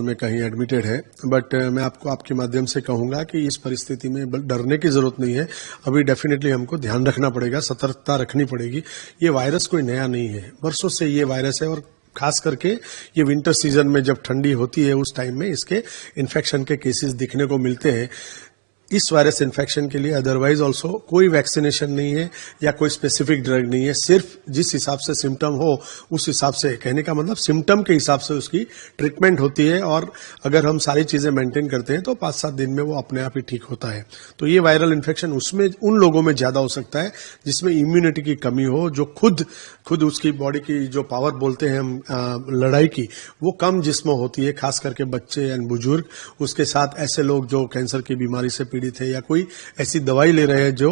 में कहीं एडमिटेड है, बट मैं आपको आपके माध्यम से कहूंगा कि इस परिस्थिति में डरने की जरूरत नहीं है। अभी डेफिनेटली हमको ध्यान रखना पड़ेगा, सतर्कता रखनी पड़ेगी। ये वायरस कोई नया नहीं है, वर्षों से ये वायरस है और खास करके ये विंटर सीजन में जब ठंडी होती है उस टाइम में इसके इन्फेक्शन के केसेस दिखने को मिलते हैं। इस वायरस इन्फेक्शन के लिए अदरवाइज ऑल्सो कोई वैक्सीनेशन नहीं है या कोई स्पेसिफिक ड्रग नहीं है। सिर्फ जिस हिसाब से सिम्टम हो उस हिसाब से, कहने का मतलब सिम्टम के हिसाब से उसकी ट्रीटमेंट होती है और अगर हम सारी चीजें मेंटेन करते हैं तो 5-7 दिन में वो अपने आप ही ठीक होता है। तो ये वायरल इन्फेक्शन उसमें उन लोगों में ज्यादा हो सकता है जिसमें इम्यूनिटी की कमी हो, जो खुद उसकी बॉडी की जो पावर बोलते हैं हम लड़ाई की, वो कम जिसमें होती है, खास करके बच्चे एंड बुजुर्ग। उसके साथ ऐसे लोग जो कैंसर की बीमारी से पीड़ित है या कोई ऐसी दवाई ले रहे हैं जो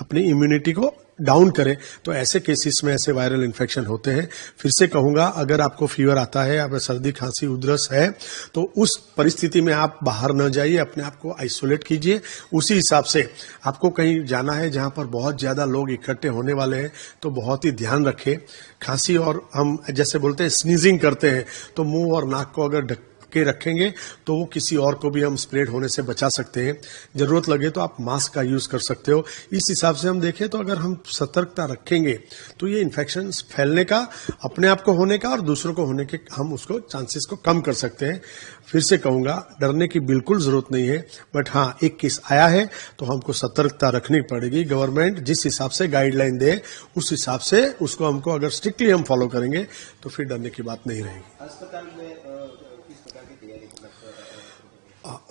अपनी इम्यूनिटी को डाउन करे, तो ऐसे केसेस में ऐसे वायरल इन्फेक्शन होते हैं। फिर से कहूंगा, अगर आपको फीवर आता है, आपको सर्दी खांसी उधरस है, तो उस परिस्थिति में आप बाहर न जाइए, अपने आप को आइसोलेट कीजिए। उसी हिसाब से आपको कहीं जाना है जहां पर बहुत ज्यादा लोग इकट्ठे होने वाले हैं तो बहुत ही ध्यान रखें। खांसी और हम जैसे बोलते हैं स्नीजिंग करते हैं, तो मुंह और नाक को अगर ढक के रखेंगे तो वो किसी और को भी हम स्प्रेड होने से बचा सकते हैं। जरूरत लगे तो आप मास्क का यूज कर सकते हो। इस हिसाब से हम देखें तो अगर हम सतर्कता रखेंगे तो ये इन्फेक्शन फैलने का, अपने आप को होने का और दूसरों को होने के, हम उसको चांसेस को कम कर सकते हैं। फिर से कहूंगा, डरने की बिल्कुल जरूरत नहीं है, बट हाँ, एक केस आया है तो हमको सतर्कता रखनी पड़ेगी। गवर्नमेंट जिस हिसाब से गाइडलाइन दे उस हिसाब से उसको हमको अगर स्ट्रिक्टली हम फॉलो करेंगे तो फिर डरने की बात नहीं रहेगी। अस्पताल में किस प्रकार की तैयारी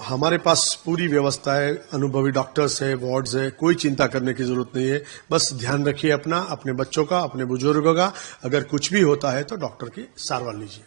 हमारे पास पूरी व्यवस्था है, अनुभवी डॉक्टर्स है, वार्ड्स है, कोई चिंता करने की जरूरत नहीं है। बस ध्यान रखिए अपना, अपने बच्चों का, अपने बुजुर्गों का। अगर कुछ भी होता है तो डॉक्टर की सारवार लीजिए।